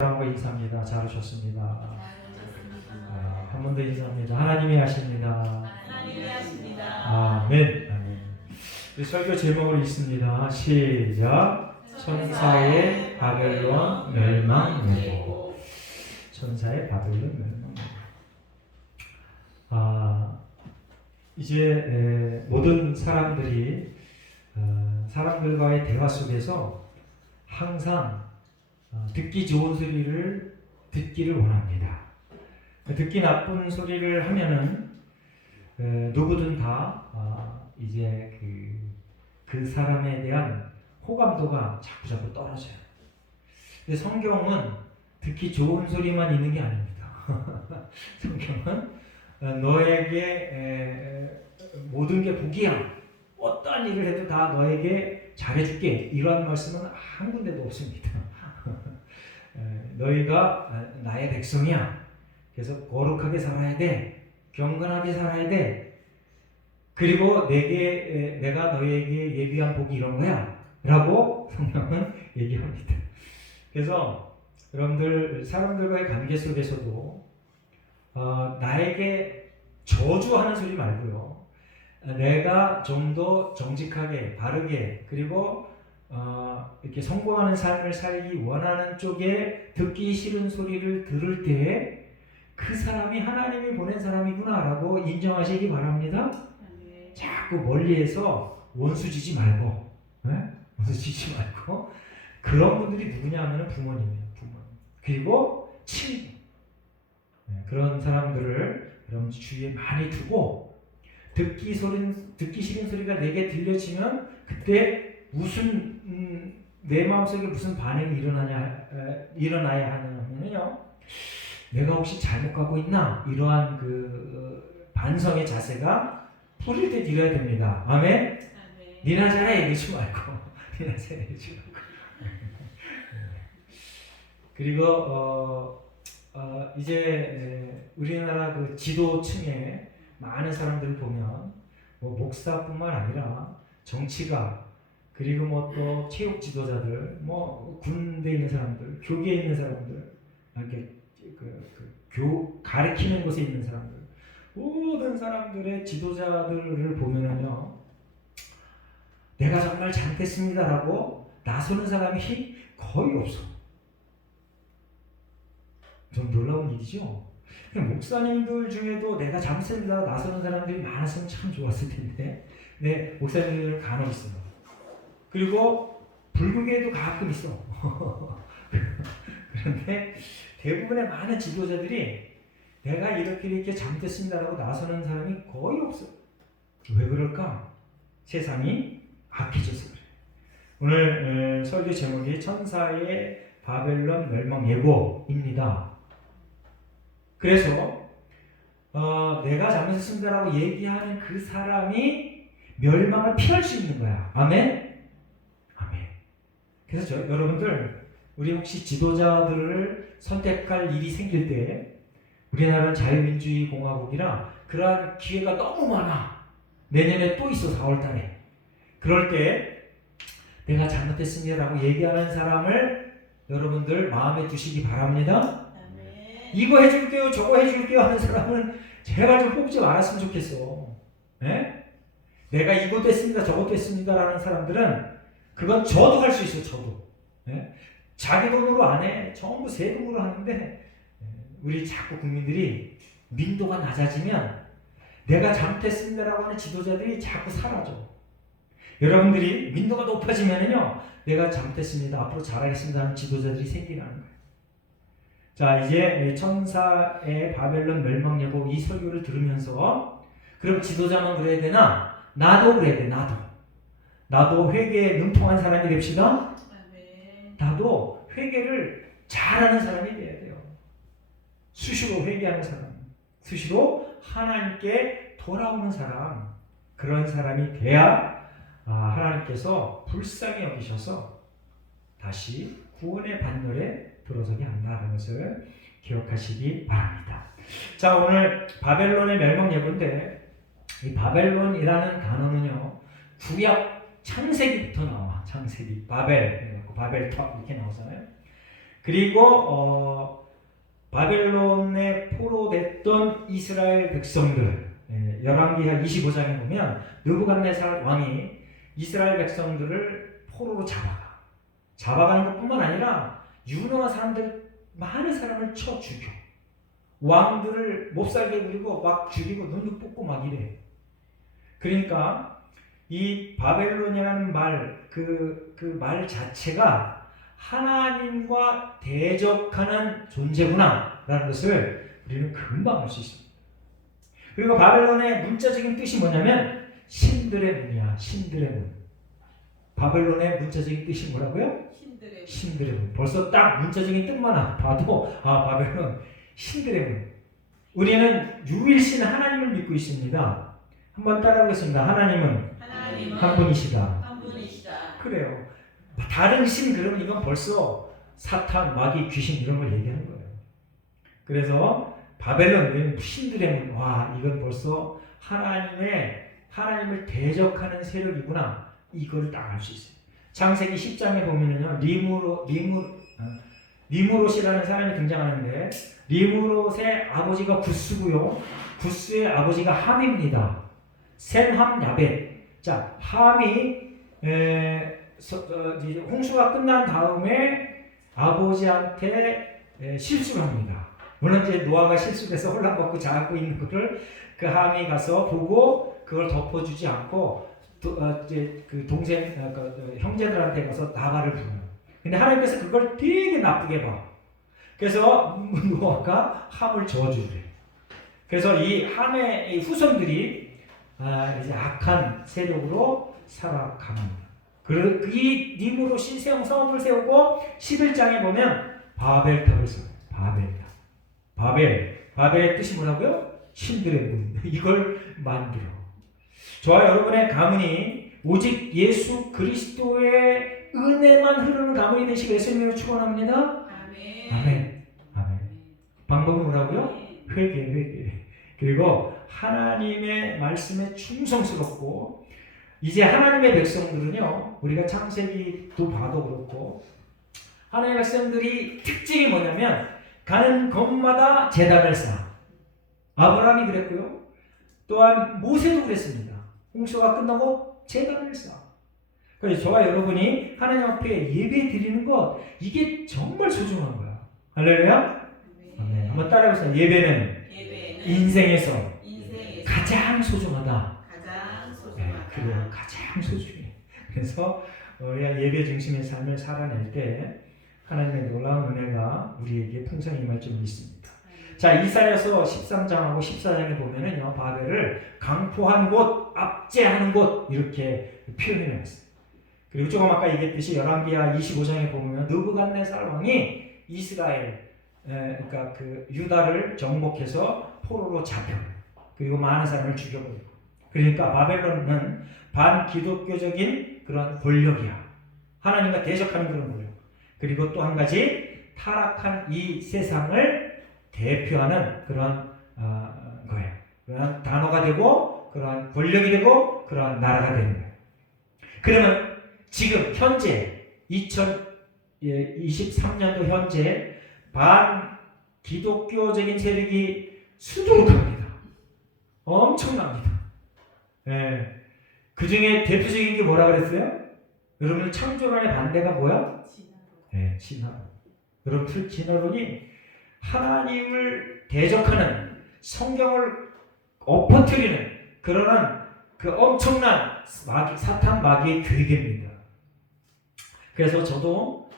사랑과 인사합니다. 잘 오셨습니다. 한 번 더 인사합니다. 하나님이 하십니다. 아멘. 아멘. 우리 설교 제목을 읽습니다. 시작. 천사의 바벨론 멸망 예고. 천사의 바벨론 멸망 예고. 이제 모든 사람들이 사람들과의 대화 속에서 항상 듣기 좋은 소리를 듣기를 원합니다. 듣기 나쁜 소리를 하면은 누구든 다 이제 그 사람에 대한 호감도가 자꾸 떨어져요. 근데 성경은 듣기 좋은 소리만 있는 게 아닙니다. 성경은 너에게 모든 게 복이야. 어떠한 일을 해도 다 너에게 잘해줄게. 이런 말씀은 한 군데도 없습니다. 너희가 나의 백성이야. 그래서 거룩하게 살아야 돼. 경건하게 살아야 돼. 그리고 내가 너희에게 예비한 복이 이런 거야. 라고 성경은 얘기합니다. 그래서 여러분들 사람들과의 관계 속에서도 나에게 저주하는 소리 말고요. 내가 좀 더 정직하게 바르게 그리고 이렇게 성공하는 삶을 살기 원하는 쪽에 듣기 싫은 소리를 들을 때 그 사람이 하나님이 보낸 사람이구나라고 인정하시기 바랍니다. 네. 자꾸 멀리에서 원수 지지 말고, 원수 지지 말고 그런 분들이 누구냐 하면 부모님이에요. 부모님. 그리고 친구. 그런 사람들을 여러분 주위에 많이 두고 듣기 싫은 소리가 내게 들려지면 그때 무슨 내 마음속에 무슨 반응이 일어나야 하냐면요. 내가 혹시 잘못 가고 있나? 이러한 반성의 자세가 뿌릴 때 이뤄야 됩니다. 아멘. 니나 잘해 이러지 말고, 니나 잘해 이러지 말고. 그리고 이제 우리나라 그 지도층에 많은 사람들을 보면 뭐 목사뿐만 아니라 정치가 그리고 뭐 또 체육 지도자들, 뭐 군대에 있는 사람들, 교계에 있는 사람들, 이렇게 가르치는 곳에 있는 사람들, 모든 사람들의 지도자들을 보면은요, 내가 정말 잘못했습니다라고 나서는 사람이 거의 없어. 좀 놀라운 일이죠. 목사님들 중에도 내가 잘못했습니다 나서는 사람들이 많았으면 참 좋았을 텐데, 네, 목사님들은 간혹 있어요. 그리고 불교계에도 가끔 있어. 그런데 대부분의 많은 지도자들이 내가 이렇게 잘못했습니다라고 나서는 사람이 거의 없어. 왜 그럴까? 세상이 악해져서 그래. 오늘 설교 제목이 천사의 바벨론 멸망 예고입니다. 그래서 내가 잘못했습니다라고 얘기하는 그 사람이 멸망을 피할 수 있는 거야. 아멘? 아멘. 그래서 여러분들, 우리 혹시 지도자들을 선택할 일이 생길 때, 우리나라는 자유민주주의 공화국이라 그러한 기회가 너무 많아. 내년에 또 있어, 4월 달에. 그럴 때 내가 잘못했습니다라고 얘기하는 사람을 여러분들 마음에 두시기 바랍니다. 이거 해줄게요, 저거 해줄게요 하는 사람은 제발 좀 뽑지 말았으면 좋겠어. 네? 내가 이것도 했습니다, 저것도 했습니다 라는 사람들은 그건 저도 할 수 있어요, 저도. 네? 자기 돈으로 안 해. 전부 세금으로 하는데, 우리 자꾸 국민들이 민도가 낮아지면 내가 잘못했습니다라고 하는 지도자들이 자꾸 사라져. 여러분들이 민도가 높아지면은요, 내가 잘못했습니다, 앞으로 잘하겠습니다 하는 지도자들이 생기라는 거예요. 자, 이제 천사의 바벨론 멸망 예고 이 설교를 들으면서, 그럼 지도자만 그래야 되나? 나도 그래야 돼. 나도 회개에 능통한 사람이 됩시다. 나도 회개를 잘하는 사람이 돼야 돼요. 수시로 회개하는 사람, 수시로 하나님께 돌아오는 사람, 그런 사람이 돼야 하나님께서 불쌍히 여기셔서 다시 구원의 반열에 들어서게 한다는 것을 기억하시기 바랍니다. 자, 오늘 바벨론의 멸망 예고인데, 이 바벨론이라는 단어는요, 구약 창세기부터 나와. 창세기, 바벨탑 이렇게 나오잖아요. 그리고 바벨론에 포로됐던 이스라엘 백성들, 열왕기하 25장에 보면 느부갓네살 왕이 이스라엘 백성들을 포로로 잡아가는 것뿐만 아니라 유능한 사람들, 많은 사람을 쳐 죽여, 왕들을 몹살게 부리고 막 죽이고 눈도 뽑고 막 이래. 그러니까 이 바벨론이라는 말, 그 말 자체가 하나님과 대적하는 존재구나 라는 것을 우리는 금방 알 수 있습니다. 그리고 바벨론의 문자적인 뜻이 뭐냐면 신들의 문이야. 신들의 문. 바벨론의 문자적인 뜻이 뭐라고요? 신들의 문. 벌써 딱 문자적인 뜻만 봐도 바벨론 신들의 문. 우리는 유일신 하나님을 믿고 있습니다. 한번 따라하겠습니다. 하나님은 한 분이시다. 그래요. 다른 신 그러면 이건 벌써 사탄, 마귀, 귀신 이런 걸 얘기하는 거예요. 그래서 바벨론 신들의 문, 이건 벌써 하나님을 대적하는 세력이구나. 이걸 딱 알 수 있어요. 창세기 10장에 보면은요, 리무롯이라는 사람이 등장하는데, 리무롯의 아버지가 구스고요, 구스의 아버지가 함입니다. 셈, 함, 야벳. 자, 함이 홍수가 끝난 다음에 아버지한테 실수를 합니다. 물론 이제 노아가 실수해서 혼란받고 자고 있는 것을 그 함이 가서 보고 그걸 덮어주지 않고 이제 그 동생, 형제들한테 가서 나발을 부려요. 근데 하나님께서 그걸 되게 나쁘게 봐. 그래서 노아가 함을 저주래. 그래서 이 함의 이 후손들이 이제 악한 세력으로 살아갑니다. 이 니무롯이 세운 성읍을 세우고 11장에 보면 바벨탑을 세워요. 바벨의 뜻이 뭐라고요? 신들의 문. 이걸 만들어. 저와 여러분의 가문이 오직 예수 그리스도의 은혜만 흐르는 가문이 되시길 예수님으로 축원합니다. 아멘. 방법은 뭐라고요? 회개. 그리고 하나님의 말씀에 충성스럽고, 이제 하나님의 백성들은요, 우리가 창세기도 봐도 그렇고, 하나님의 백성들이 특징이 뭐냐면 가는 곳마다 제단을 쌓아. 아브라함이 그랬고요, 또한 모세도 그랬습니다. 홍수가 끝나고 제단을 쌓아. 그래서 저와 여러분이 하나님 앞에 예배 드리는 것, 이게 정말 소중한 거야. 할렐루야. 아멘. 한번 따라해보세요. 예배는 인생에서 가장 소중하다. 그래요. 가장 소중해. 그래서 우리가 예배 중심의 삶을 살아낼 때 하나님의 놀라운 은혜가 우리에게 풍성히 임할 줄 믿습니다. 자, 이사야서 13장하고 14장에 보면은요, 바벨을 강포한 곳, 압제하는 곳 이렇게 표현해 놨어요. 그리고 조금 아까 얘기했듯이 열왕기하 25장에 보면 느부갓네살 왕이 이스라엘, 그러니까 그 유다를 정복해서 포로로 잡혀, 그리고 많은 사람을 죽여버리고. 그러니까 바벨론은 반기독교적인 그런 권력이야. 하나님과 대적하는 그런 권력. 그리고 또 한 가지, 타락한 이 세상을 대표하는 그런 거예요. 그런 단어가 되고, 그런 권력이 되고, 그런 나라가 되는 거예요. 그러면 지금 현재 2023년도 현재 반기독교적인 세력이 수두룩합니다. 엄청납니다. 그 중에 대표적인 게 뭐라 그랬어요? 여러분, 창조론의 반대가 뭐야? 진화론. 여러분, 진화론이 하나님을 대적하는, 성경을 엎어뜨리는 그러한 그 엄청난 사탄 마귀의 괴계입니다. 그래서 저도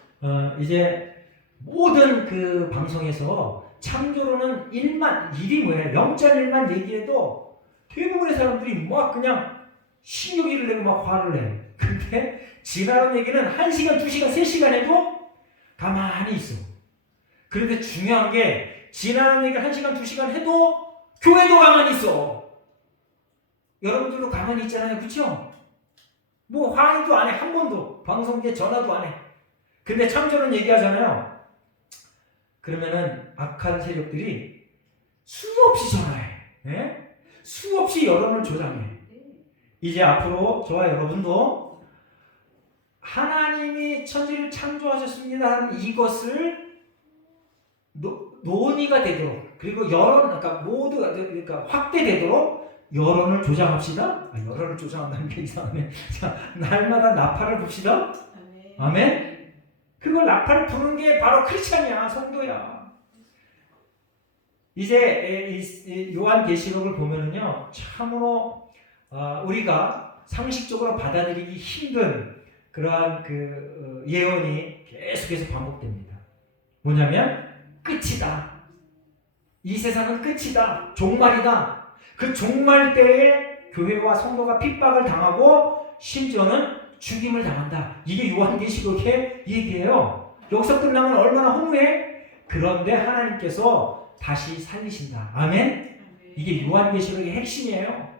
이제 모든 그 방송에서 창조론은 일이 뭐예요? 0.1만 얘기해도 대부분의 사람들이 막 그냥 신경질을 내고 막 화를 내. 근데 진화론 얘기는 1시간, 2시간, 3시간 해도 가만히 있어. 그런데 중요한 게, 진화론 얘기를 1시간, 2시간 해도 교회도 가만히 있어. 여러분들도 가만히 있잖아요. 그렇죠? 뭐 항의도 안 해. 한 번도. 방송국에 전화도 안 해. 근데 창조론 얘기하잖아요. 그러면은 악한 세력들이 수없이 전화해. 수없이 여론을 조장해. 이제 앞으로 저와 여러분도 하나님이 천지를 창조하셨습니다 하는 이것을 논의가 되도록, 그리고 그러니까 모두가 그러니까 확대되도록 여론을 조장합시다. 여론을 조장한다는 게 이상하네. 자, 날마다 나팔을 봅시다. 아멘. 그걸 나팔을 부는 게 바로 크리스찬이야, 성도야. 이제 요한계시록을 보면은요, 참으로 우리가 상식적으로 받아들이기 힘든 그러한 그 예언이 계속해서 반복됩니다. 뭐냐면 끝이다. 이 세상은 끝이다. 종말이다. 그 종말 때에 교회와 성도가 핍박을 당하고 심지어는 죽임을 당한다. 이게 요한계시록의 얘기예요. 여기서 끝나면 얼마나 허무해? 그런데 하나님께서 다시 살리신다. 아멘? 이게 요한계시록의 핵심이에요.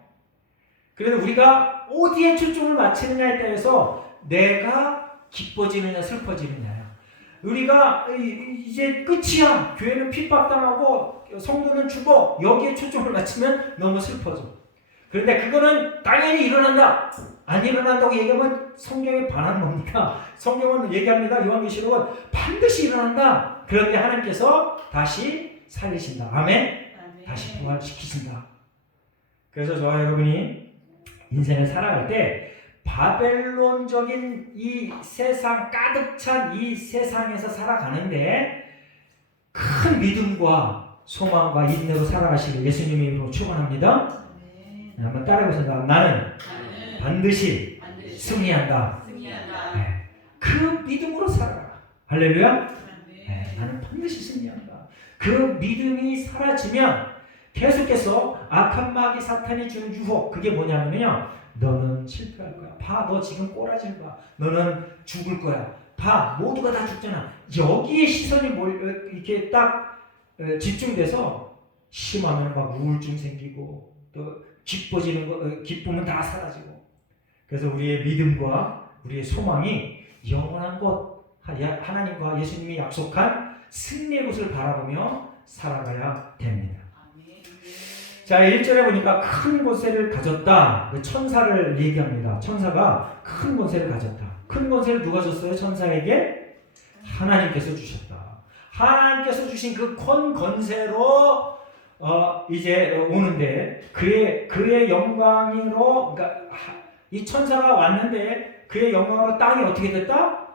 그래서 우리가 어디에 초점을 맞추느냐에 따라서 내가 기뻐지느냐 슬퍼지느냐야. 우리가 이제 끝이야. 교회는 핍박당하고 성도는 죽어. 여기에 초점을 맞추면 너무 슬퍼져. 그런데 그거는 당연히 일어난다. 안 일어난다고 얘기하면 성경에 반하는 겁니다. 성경은 얘기합니다. 요한계시록은 반드시 일어난다. 그런데 하나님께서 다시 살리신다. 아멘? 다시 부활시키신다. 그래서 저와 여러분이 인생을 살아갈 때 바벨론적인 이 세상, 가득 찬 이 세상에서 살아가는데 큰 믿음과 소망과 인내로 살아가시길 예수님의 이름으로 축원합니다. 한번 따라해보세요. 나는 반드시 승리한다. 네. 그 믿음으로 살아라. 할렐루야. 네. 나는 반드시 승리한다. 그 믿음이 사라지면 계속해서 악한 마귀 사탄이 주는 유혹, 그게 뭐냐면요, 너는 실패할 거야. 봐, 너 지금 꼬라질 봐. 너는 죽을 거야. 봐, 모두가 다 죽잖아. 여기에 시선이 이렇게 딱 집중돼서 심하면 막 우울증 생기고 또 기뻐지는 거, 기쁨은 다 사라지고. 그래서 우리의 믿음과 우리의 소망이 영원한 곳, 하나님과 예수님이 약속한 승리의 곳을 바라보며 살아가야 됩니다. 자, 1절에 보니까 큰 권세를 가졌다. 천사를 얘기합니다. 천사가 큰 권세를 가졌다. 큰 권세를 누가 줬어요? 천사에게? 하나님께서 주셨다. 하나님께서 주신 그 큰 권세로 이제 오는데 그의 영광으로, 그러니까 이 천사가 왔는데 그의 영광으로 땅이 어떻게 됐다?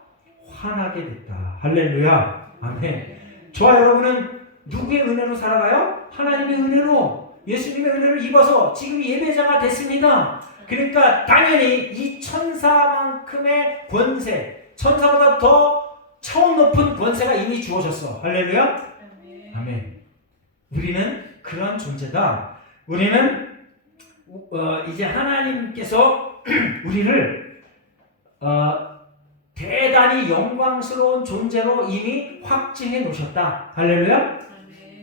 환하게 됐다. 할렐루야. 아멘. 저와 여러분은 누구의 은혜로 살아가요? 하나님의 은혜로, 예수님의 은혜를 입어서 지금 예배자가 됐습니다. 그러니까 당연히 이 천사만큼의 권세, 천사보다 더 차원 높은 권세가 이미 주어졌어. 할렐루야. 아멘. 우리는 그런 존재다. 우리는 이제 하나님께서 우리를 대단히 영광스러운 존재로 이미 확증해 놓으셨다. 할렐루야.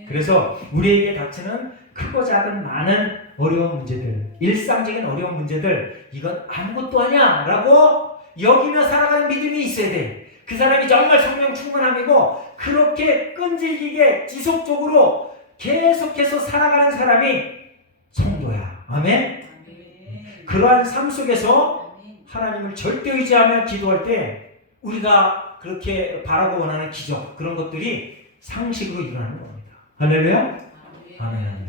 그래서 우리에게 닥치는 크고 작은 많은 어려운 문제들, 일상적인 어려운 문제들, 이건 아무것도 아니야 라고 여기며 살아가는 믿음이 있어야 돼. 그 사람이 정말 성령 충만함이고 그렇게 끈질기게 지속적으로 계속해서 살아가는 사람이 성도야. 아멘. 그러한 삶 속에서 하나님을 절대 의지하며 기도할 때 우리가 그렇게 바라고 원하는 기적, 그런 것들이 상식으로 일어나는 겁니다. 할렐루야. 아멘.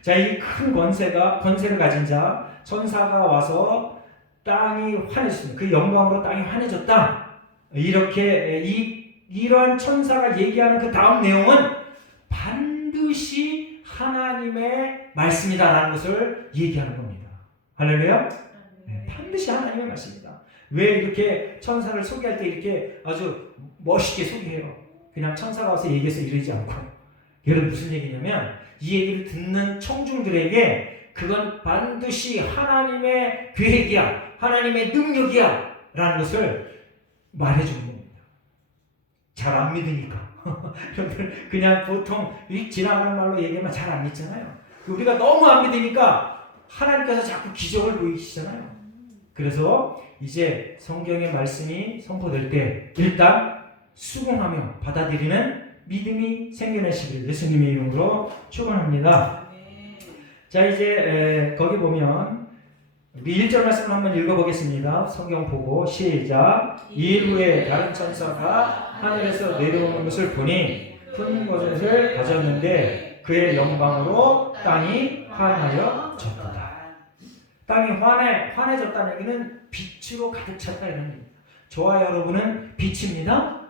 자, 이 큰 권세를 가진 자, 천사가 와서 땅이 환해졌습니다. 그 영광으로 땅이 환해졌다. 이렇게 이러한 천사가 얘기하는 그 다음 내용은 반드시 하나님의 말씀이다라는 것을 얘기하는 겁니다. 할렐루야. 네, 반드시 하나님의 말씀이다. 왜 이렇게 천사를 소개할 때 이렇게 아주 멋있게 소개해요? 그냥 천사가 와서 얘기해서 이러지 않고. 여러분, 무슨 얘기냐면 이 얘기를 듣는 청중들에게 그건 반드시 하나님의 계획이야, 하나님의 능력이야 라는 것을 말해주는 겁니다. 잘 안 믿으니까. 여러분들 그냥 보통 지나가는 말로 얘기하면 잘 안 믿잖아요. 우리가 너무 안 믿으니까 하나님께서 자꾸 기적을 보이시잖아요. 그래서 이제 성경의 말씀이 선포될 때 일단 수긍하며 받아들이는 믿음이 생겨나시길 예수님의 이름으로 축원합니다. 자, 이제 거기 보면 우리 1절 말씀을 한번 읽어보겠습니다. 성경 보고 시작. 이일 후에 다른 천사가 하늘에서 내려오는 것을 보니 깊은 것을 가졌는데 그의 영광으로 땅이 환하여졌도다. 땅이 환해졌다는 얘기는 빛으로 가득 찼다 이런 얘기입니다. 저와 여러분은 빛입니다.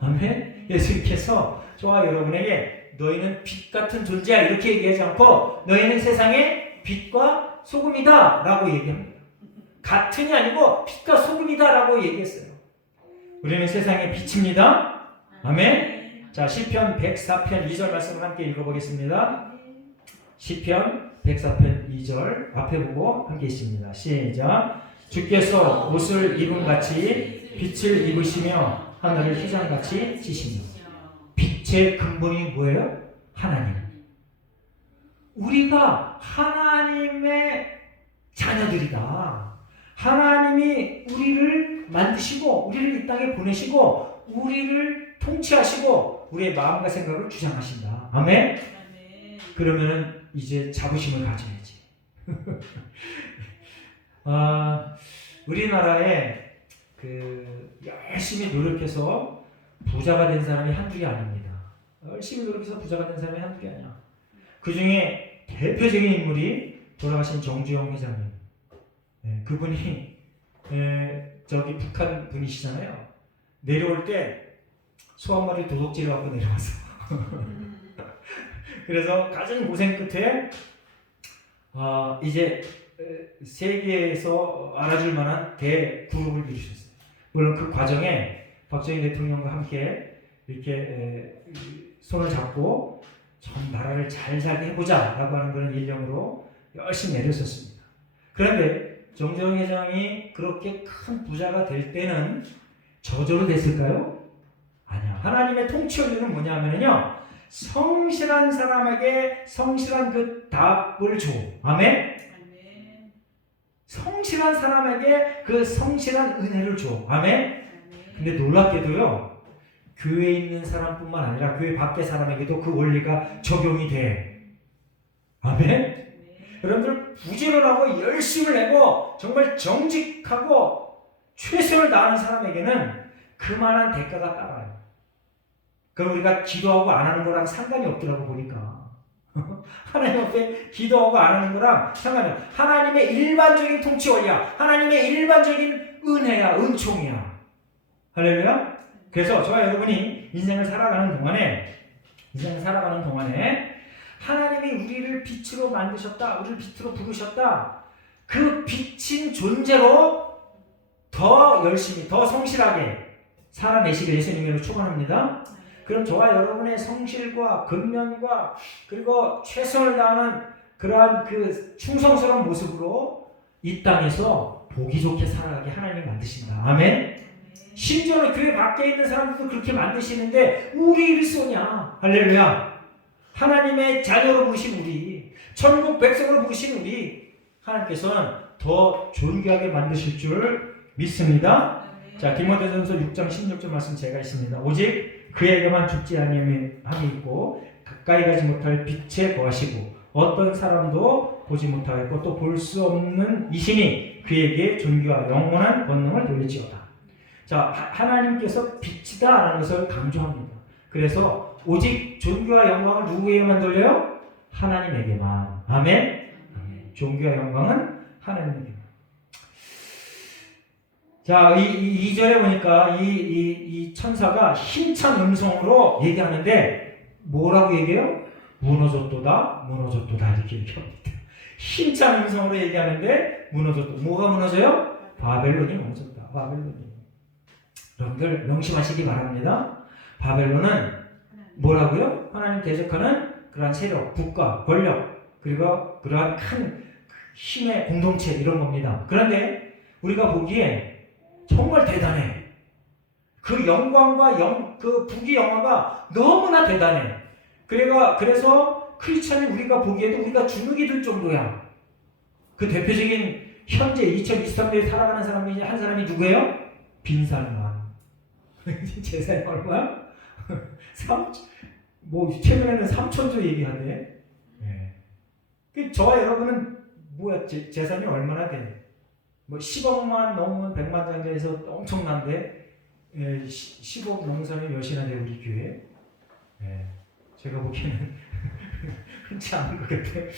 아멘. 예수님께서 저와 여러분에게 너희는 빛 같은 존재야 이렇게 얘기하지 않고 너희는 세상의 빛과 소금이다 라고 얘기합니다. 같은이 아니고 빛과 소금이다 라고 얘기했어요. 우리는 세상의 빛입니다. 아멘. 자, 시편 104편 2절 말씀을 함께 읽어보겠습니다. 시편 104편 2절 앞에 보고 함께 있습니다. 시작. 주께서 옷을 입음같이 빛을 입으시며 하늘을 휘장같이 지시며. 빛의 근본이 뭐예요? 하나님. 우리가 하나님의 자녀들이다. 하나님이 우리를 만드시고 우리를 이 땅에 보내시고 우리를 통치하시고 우리의 마음과 생각을 주장하신다. 아멘? 그러면은 이제 자부심을 가져야지. 우리나라에 열심히 노력해서 부자가 된 사람이 한둘이 아닙니다. 열심히 노력해서 부자가 된 사람이 한둘이 아니야. 그 중에 대표적인 인물이 돌아가신 정주영 회장님. 그분이 저기 북한 분이시잖아요. 내려올 때 소 한 마리 도둑질을 하고 내려와서 그래서 가장 고생 끝에 이제 세계에서 알아줄 만한 대그룹을 이루셨어요. 물론 그 과정에 박정희 대통령과 함께 이렇게 손을 잡고 좀 나라를 잘 살게 해보자 라고 하는 그런 일념으로 열심히 애렸었습니다. 그런데 정주영 회장이 그렇게 큰 부자가 될 때는 저절로 됐을까요? 아니야. 하나님의 통치 원리는 뭐냐면요, 성실한 사람에게 성실한 그 답을 줘. 아멘? 성실한 사람에게 그 성실한 은혜를 줘. 아멘? 근데 놀랍게도요, 교회에 있는 사람뿐만 아니라 교회 밖의 사람에게도 그 원리가 적용이 돼. 아멘? 여러분들 부지런하고 열심을 내고 정말 정직하고 최선을 다하는 사람에게는 그만한 대가가 따라요. 그럼 우리가 기도하고 안 하는 거랑 상관이 없더라고 보니까. 하나님 앞에 기도하고 안 하는 거랑 상관이 없어. 하나님의 일반적인 통치 원리야. 하나님의 일반적인 은혜야, 은총이야. 할렐루야. 그래서 저와 여러분이 인생을 살아가는 동안에 하나님이 우리를 빛으로 만드셨다, 우리를 빛으로 부르셨다. 그 빛인 존재로 더 열심히, 더 성실하게 살아내시길 예수님으로 축원합니다. 그럼 저와 여러분의 성실과 근면과 그리고 최선을 다하는 그러한 그 충성스러운 모습으로 이 땅에서 보기 좋게 살아가게 하나님이 만드신다. 아멘. 심지어는 교회 밖에 있는 사람들도 그렇게 만드시는데 우리 일손이야. 할렐루야. 하나님의 자녀로 부르신 우리, 천국 백성으로 부르신 우리, 하나님께서는 더 존귀하게 만드실 줄 믿습니다. 자, 디모데전서 6장 16절 말씀 제가 있습니다. 오직 그에게만 죽지 아니함이 있고 가까이 가지 못할 빛에 거하시고 어떤 사람도 보지 못하겠고 또 볼 수 없는 이시니 그에게 존귀와 영원한 권능을 돌릴지어다. 자, 하나님께서 빛이다 라는 것을 강조합니다. 그래서 오직 존귀와 영광을 누구에게만 돌려요? 하나님에게만. 아멘? 존귀와 영광은 하나님에게만. 자, 이 2절에 보니까 이 천사가 힘찬 음성으로 얘기하는데 뭐라고 얘기해요? 무너졌도다, 무너졌도다 이렇게 얘기합니다. 힘찬 음성으로 얘기하는데 무너졌다. 뭐가 무너져요? 바벨론이 무너졌다. 바벨론이. 여러분들 명심하시기 바랍니다. 바벨론은 뭐라고요? 하나님 대적하는 그러한 세력, 국가, 권력, 그리고 그러한 큰 힘의 공동체 이런 겁니다. 그런데 우리가 보기에 정말 대단해. 그 영광과 그 부귀 영화가 너무나 대단해. 그래서 크리스찬이 우리가 보기에도 우리가 주눅이 들 정도야. 그 대표적인 현재 2023년에 살아가는 사람이 한 사람이 누구예요? 빈살만. 재산이 얼마야? 최근에는 3천조 얘기하네. 네. 저와 여러분은 뭐야? 재산이 얼마나 돼? 10억만 넘으면 100만 장자에서 엄청난데 10억 넘은 사람이 몇이나 돼 우리 교회? 예, 제가 보기에는 흔치 않은 것 같아요.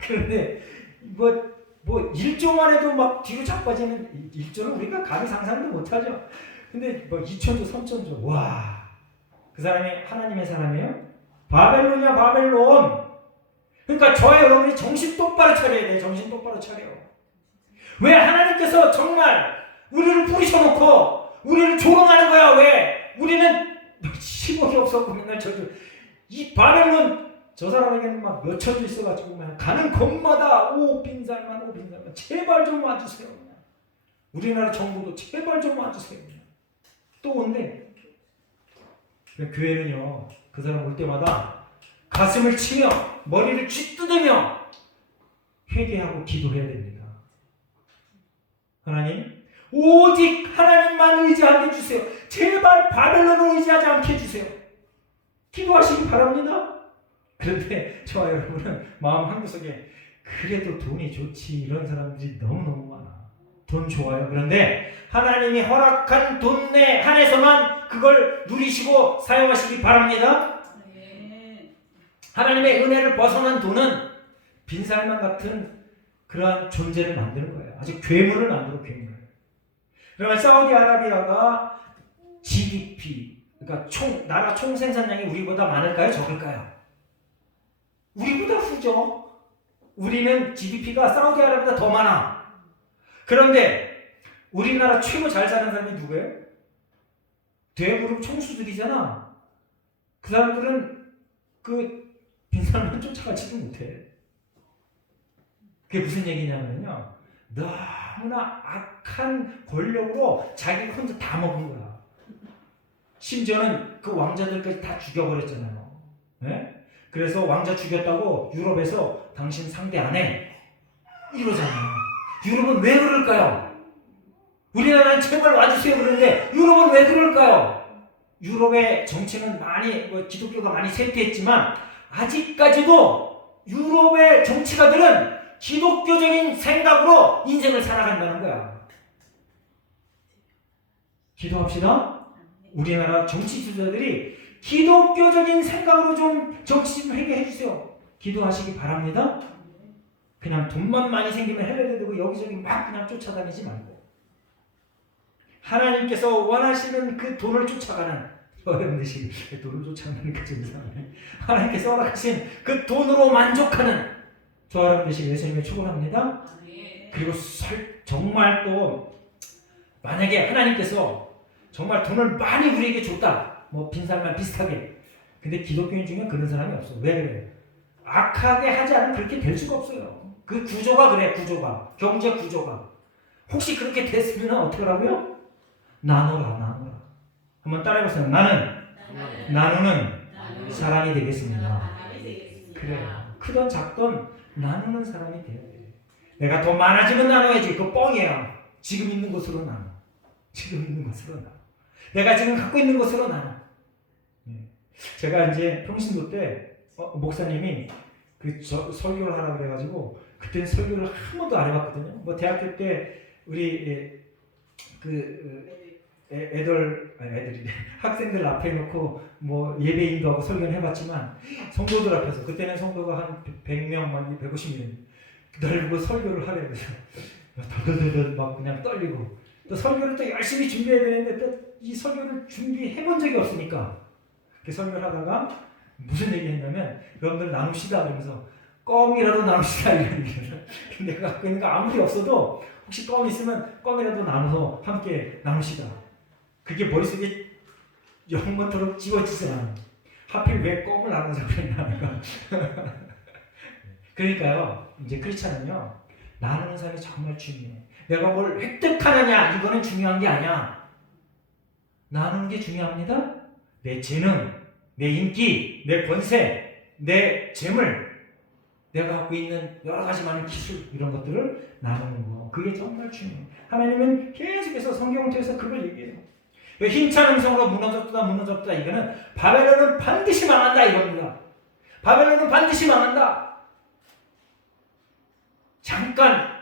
그런데 뭐 1조만 해도 막 뒤로 자빠지는 1조는 우리가 감히 상상도 못하죠. 근데 뭐 2천조, 3천조, 와, 그 사람이 하나님의 사람이에요? 바벨론이야, 바벨론. 그러니까 저와 여러분이 정신 똑바로 차려야 돼. 정신 똑바로 차려. 왜 하나님께서 정말 우리를 부리셔놓고 우리를 조롱하는 거야? 왜? 우리는 시복이 없었고 맨날 이 바벨론 저 사람에게는 막 몇 천도 있어가지고 그냥 가는 곳마다 오 빈살만 제발 좀 와주세요. 그냥. 우리나라 정부도 제발 좀 와주세요. 그냥. 또 온대. 교회는요 그 사람 올 때마다 가슴을 치며 머리를 쥐뜯으며 회개하고 기도해야 됩니다. 하나님, 오직 하나님만 의지하게 해주세요. 제발 바벨론을 의지하지 않게 해주세요. 기도하시기 바랍니다. 그런데 저와 여러분은 마음 한구석에 그래도 돈이 좋지 이런 사람들이 너무너무 많아. 돈 좋아요. 그런데 하나님이 허락한 돈 내 한해서만 그걸 누리시고 사용하시기 바랍니다. 하나님의 은혜를 벗어난 돈은 빈살만 같은 그러한 존재를 만드는 거예요. 아주 괴물을 만들어, 괴물. 그러면 사우디아라비아가 GDP, 그러니까 나라 총생산량이 우리보다 많을까요? 적을까요? 우리보다 후죠. 우리는 GDP가 사우디아라비아보다 더 많아. 그런데 우리나라 최고 잘 사는 사람이 누구예요? 대부분 총수들이잖아. 그 사람들은 그 빈사람만 쫓아가지도 못해. 그게 무슨 얘기냐면요, 너무나 악한 권력으로 자기 혼자 다 먹은 거야. 심지어는 그 왕자들까지 다 죽여버렸잖아요. 네? 그래서 왕자 죽였다고 유럽에서 당신 상대 안 해 이러잖아요. 유럽은 왜 그럴까요? 우리나라는 제발 와주세요 그러는데 유럽은 왜 그럴까요? 유럽의 정치는 많이 기독교가 많이 쇠퇴했지만 아직까지도 유럽의 정치가들은 기독교적인 생각으로 인생을 살아간다는 거야. 기도합시다. 우리나라 정치 지도자들이 기독교적인 생각으로 좀 정치 좀 하게 해주세요. 기도하시기 바랍니다. 그냥 돈만 많이 생기면 해외되고 여기저기 막 그냥 쫓아다니지 말고 하나님께서 원하시는 그 돈을 쫓아가는, 여러분들이 돈을 쫓아가니까 좀 이상하네. 하나님께서 허락하신 그 돈으로 만족하는 저와 여러분 되시길 예수님을 축원합니다. 그리고 정말 또 만약에 하나님께서 정말 돈을 많이 우리에게 줬다, 뭐 빈살만 비슷하게, 근데 기독교인 중에 그런 사람이 없어. 왜 그래? 악하게 하지 않으면 그렇게 될 수가 없어요. 그 구조가 그래. 구조가, 경제 구조가. 혹시 그렇게 됐으면 어떻게 하라고요? 나눠라. 한번 따라해보세요. 나누는 사람이 되겠습니다. 그래요. 크던 작던 나누는 사람이 돼야 돼. 내가 더 많아지면 나눠야지. 그거 뻥이야. 지금 있는 것으로 나눠. 내가 지금 갖고 있는 것으로 나눠. 제가 이제 평신도 때 목사님이 설교를 하라고 그래가지고 그때는 설교를 한 번도 안 해봤거든요. 뭐 대학교 때 우리 애들이 학생들 앞에 놓고 뭐 예배 인도하고 설교는 해봤지만 성도들 앞에서, 그때는 성도가 한 100명, 150명 널고 설교를 하래. 그래서 덜덜덜 막 그냥 떨리고, 또 설교를 또 열심히 준비해야 되는데 또 이 설교를 준비해본 적이 없으니까 그 설교를 하다가 무슨 얘기 했냐면, 여러분들 나눕시다 그러면서 껌이라도 나눕시다 이런 얘기를. 내가 갖고 있는 거 아무리 없어도 혹시 껌 있으면 껌이라도 나눠서 함께 나눕시다. 그게 머릿속에 영원토록 지워지지 않아. 하필 왜 껌을 나누자고 했나. 그러니까요, 이제 크리스찬은요, 나누는 사람이 정말 중요해. 내가 뭘 획득하느냐 이거는 중요한 게 아니야. 나누는 게 중요합니다. 내 재능, 내 인기, 내 권세, 내 재물, 내가 갖고 있는 여러 가지 많은 기술, 이런 것들을 나누는 거, 그게 정말 중요해. 하나님은 계속해서 성경을 통해서 그걸 얘기해요. 왜 힘찬 음성으로 무너졌다 이거는 바벨론은 반드시 망한다 이겁니다. 바벨론은 반드시 망한다. 잠깐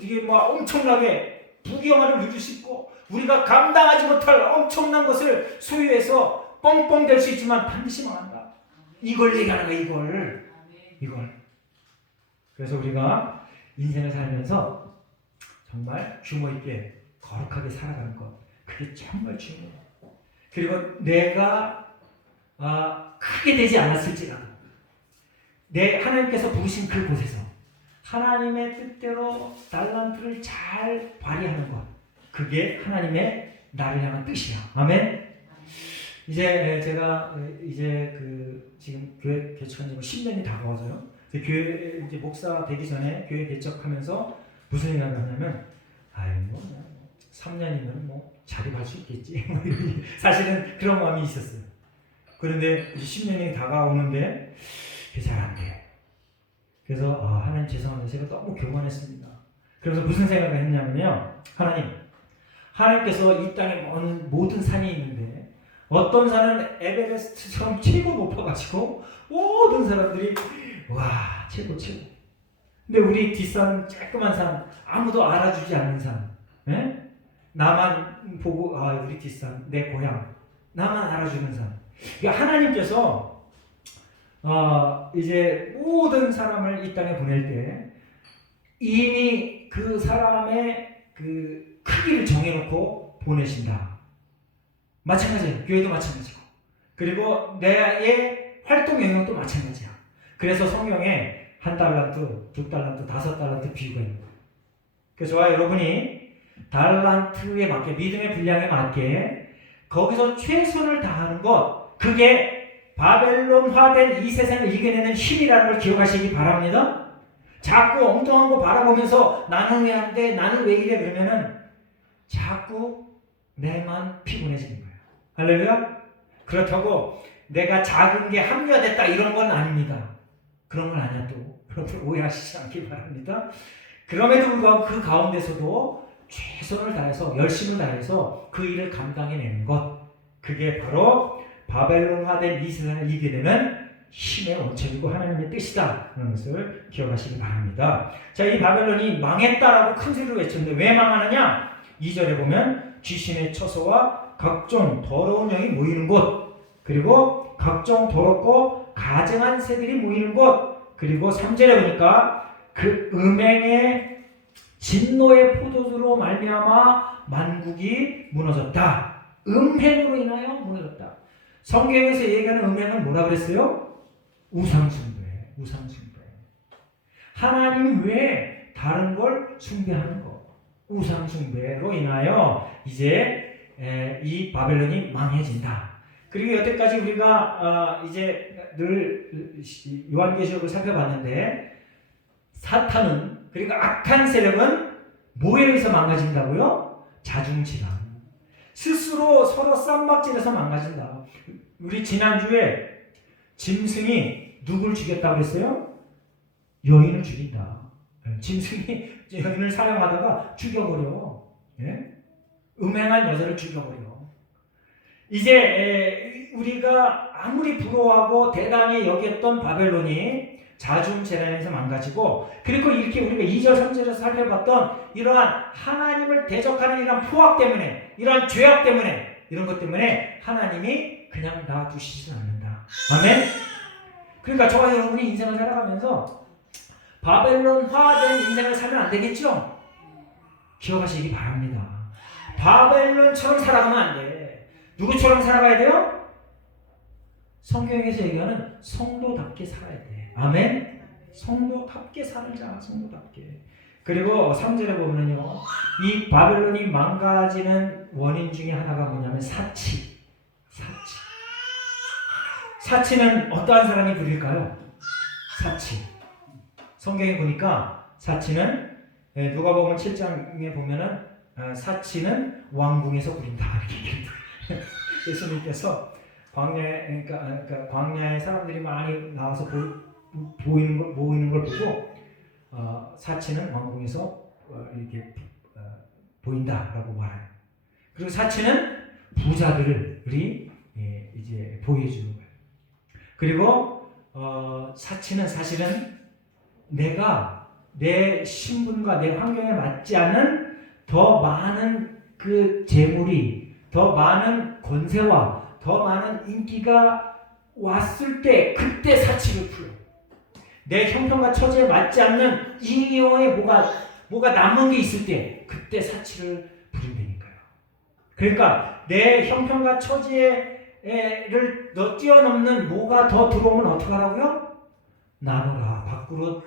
이게 뭐 엄청나게 부귀영화를 누릴 수 있고 우리가 감당하지 못할 엄청난 것을 소유해서 뻥뻥 될 수 있지만 반드시 망한다. 이걸 얘기하는 거야, 이걸. 그래서 우리가 인생을 살면서 정말 규모 있게 거룩하게 살아가는 것, 그게 정말 중요해요. 그리고 내가 크게 되지 않았을지라도 하나님께서 부르신 그곳에서 하나님의 뜻대로 달란트를 잘 발휘하는 것, 그게 하나님의 나를 향한 뜻이야. 아멘. 이제 제가 지금 교회 개척한 지 10년이 다가와서요. 교회 이제 목사 되기 전에 교회 개척하면서 무슨 생각을 하냐면, 3년이면 뭐 자립할 수 있겠지. 사실은 그런 마음이 있었어요. 그런데 이제 10년이 다가오는데 그게 잘 안 돼요. 그래서 하나님 죄송합니다. 제가 너무 교만했습니다. 그래서 무슨 생각을 했냐면요. 하나님께서 이 땅에 모든 산이 있는데 어떤 산은 에베레스트처럼 최고 높아가지고 모든 사람들이 와 최고. 근데 우리 뒷산 쬐끄만 산, 아무도 알아주지 않는 산, 예? 나만 보고 우리 뒷산 내 고향, 나만 알아주는 산. 그러니까 하나님께서 이제 모든 사람을 이 땅에 보낼 때 이미 그 사람의 그 크기를 정해놓고 보내신다. 마찬가지예요. 교회도 마찬가지고. 그리고 나의 활동 영역도 마찬가지야. 그래서 성경에 1달란트, 2달란트, 5달란트 비유가 있는 거예요. 그래서 저와 여러분이 달란트에 맞게, 믿음의 분량에 맞게 거기서 최선을 다하는 것, 그게 바벨론화된 이 세상을 이겨내는 힘이라는 걸 기억하시기 바랍니다. 자꾸 엉뚱한 거 바라보면서 나는 왜 안 돼? 나는 왜 이래? 그러면은 자꾸 내만 피곤해지는 거예요. 할렐루야? 그렇다고 내가 작은 게 합리화됐다 이런 건 아닙니다. 그런 건 아니야 또. 여러분 오해하시지 않기 바랍니다. 그럼에도 불구하고 그 가운데서도 최선을 다해서 열심을 다해서 그 일을 감당해내는 것, 그게 바로 바벨론화된 이 세상을 이겨내는 힘의 원천이고 하나님의 뜻이다 하는 것을 기억하시기 바랍니다. 자, 이 바벨론이 망했다라고 큰 소리로 외쳤는데 왜 망하느냐? 2절에 보면 귀신의 처소와 각종 더러운 영이 모이는 곳, 그리고 각종 더럽고 가증한 새들이 모이는 곳, 그리고 3절에 보니까 그 음행의 진노의 포도주로 말미암아 만국이 무너졌다. 음행으로 인하여 무너졌다. 성경에서 얘기하는 음행은 뭐라 그랬어요? 우상숭배. 하나님 외에 다른 걸 숭배하는 거. 우상숭배로 인하여 이제 이 바벨론이 망해진다. 그리고 여태까지 우리가 이제 늘 요한계시록을 살펴봤는데 사탄은, 그리고 악한 세력은 뭐에 의해서 망가진다고요? 자중질환. 스스로 서로 쌈박질해서 망가진다. 우리 지난주에 짐승이 누굴 죽였다고 그랬어요? 여인을 죽인다. 짐승이 여인을 사랑하다가 죽여버려. 예? 음행한 여자를 죽여버려. 이제 우리가 아무리 부러워하고 대단히 여겼던 바벨론이 자중재란에서 망가지고, 그리고 이렇게 우리가 2절 3절에서 살펴봤던 이러한 하나님을 대적하는 이러한 포악 때문에, 이러한 죄악 때문에, 이런 것 때문에 하나님이 그냥 놔두시지 않는다. 아멘? 그러니까 저와 여러분이 인생을 살아가면서 바벨론화된 인생을 살면 안 되겠죠? 기억하시기 바랍니다. 바벨론처럼 살아가면 안 돼. 누구처럼 살아가야 돼요? 성경에서 얘기하는 성도답게 살아야 돼. 아멘? 성도답게 살자. 성도답게. 그리고 3절에 보면요, 이 바벨론이 망가지는 원인 중에 하나가 뭐냐면 사치는 어떠한 사람이 부릴까요? 사치. 성경에 보니까 사치는, 누가복음 7장에 보면은 사치는 왕궁에서 부린다 이렇게 얘기합니다. 예수님께서 그러니까 광야에 사람들이 많이 나와서 모이는 걸 보고 사치는 왕궁에서 이렇게 보인다라고 말해요. 그리고 사치는 부자들이 이제 보여주는 거예요. 그리고 사치는 사실은 내가 내 신분과 내 환경에 맞지 않은 더 많은 그 재물이, 더 많은 권세와 더 많은 인기가 왔을 때 그때 사치를 풀어. 내 형편과 처지에 맞지 않는 잉여의 뭐가 남은 게 있을 때 그때 사치를 부린다니까요. 그러니까 내 형편과 처지를 뛰어넘는 뭐가 더 들어오면 어떻게 하라고요? 나누라, 밖으로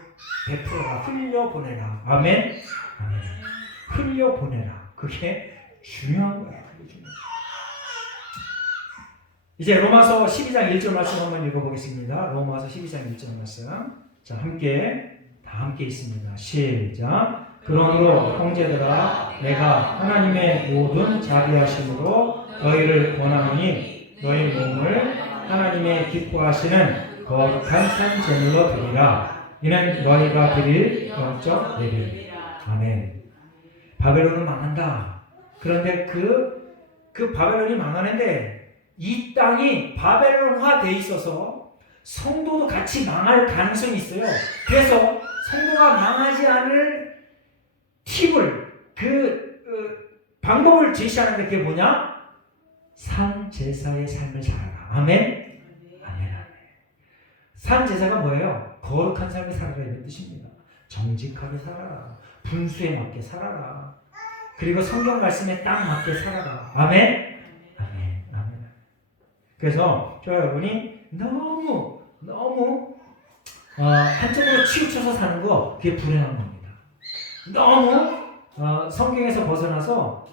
베풀어라, 흘려보내라. 아멘? 아멘. 흘려보내라. 그게 중요한 거야. 그게 중요한 거야. 이제 로마서 12장 1절 말씀 한번 읽어보겠습니다. 로마서 12장 1절 말씀. 자, 다 함께 있습니다. 시작. 그러므로 형제들아, 내가 하나님의 모든 자비하심으로 너희를 권하노니 너희 몸을 하나님의 기뻐하시는 거룩한 산 제물로 드리라. 이는 너희가 드릴 영적 예배입니다. 아멘. 바벨론은 망한다. 그런데 그 바벨론이 망하는데 이 땅이 바벨론화 돼 있어서 성도도 같이 망할 가능성이 있어요. 그래서 성도가 망하지 않을 팁을 방법을 제시하는데 그게 뭐냐? 산 제사의 삶을 살아라. 아멘. 산 제사가 뭐예요? 거룩한 삶을 살아라 이런 뜻입니다. 정직하게 살아라. 분수에 맞게 살아라. 그리고 성경 말씀에 딱 맞게 살아라. 아멘. 아멘. 아멘. 그래서 저 여러분이 너무 한쪽으로 치우쳐서 사는 거 그게 불행한 겁니다. 너무 성경에서 벗어나서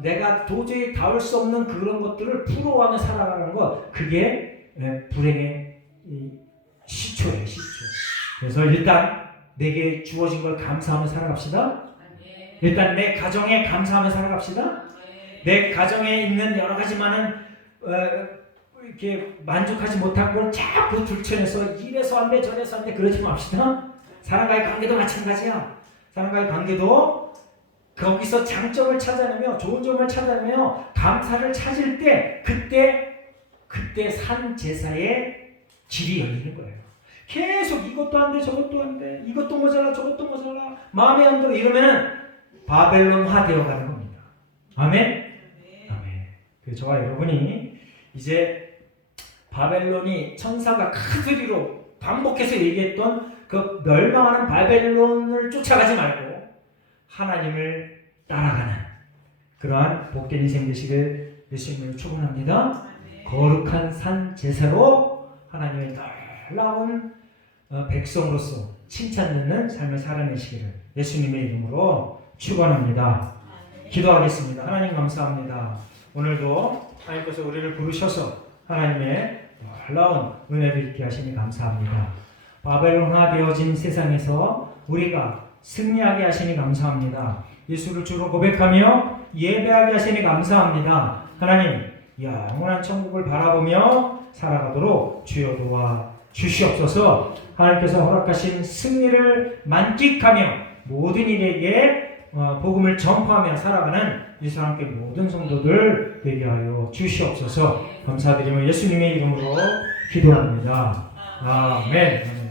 내가 도저히 닿을 수 없는 그런 것들을 부러워하며 살아가는 거 그게 불행의 시초예요. 시초. 그래서 일단 내게 주어진 걸 감사하며 살아갑시다. 일단 내 가정에 감사하며 살아갑시다. 내 가정에 있는 여러 가지 많은 이렇게 만족하지 못한 걸 자꾸 들춰내서 이래서 안 돼 저래서 안 돼 그러지 맙시다. 사람과의 관계도 마찬가지야. 사람과의 관계도 거기서 장점을 찾아내며 좋은 점을 찾아내며 감사를 찾을 때 그때 산 제사의 길이 열리는 거예요. 계속 이것도 안 돼 저것도 안 돼 이것도 모자라 저것도 모자라 마음에 안 들어 이러면은 바벨론화 되어가는 겁니다. 아멘. 아멘. 그래서 저와 여러분이 이제 바벨론이 천사가 큰 소리로 반복해서 얘기했던 그 멸망하는 바벨론을 쫓아가지 말고 하나님을 따라가는 그러한 복된 인생 되시길 예수님을 축원합니다. 거룩한 산 제사로 하나님의 놀라운 백성으로서 칭찬받는 삶을 살아내시기를 예수님의 이름으로 축원합니다. 기도하겠습니다. 하나님 감사합니다. 오늘도 하나님께서 우리를 부르셔서 하나님의 놀라운 은혜를 있게 하시니 감사합니다. 바벨론화 되어진 세상에서 우리가 승리하게 하시니 감사합니다. 예수를 주로 고백하며 예배하게 하시니 감사합니다. 하나님 영원한 천국을 바라보며 살아가도록 주여 도와 주시옵소서. 하나님께서 허락하신 승리를 만끽하며 모든 이에게 복음을 전파하며 살아가는 이스라엘교회 모든 성도들 되게 하여 주시옵소서. 감사드리며 예수님의 이름으로 기도합니다. 아멘.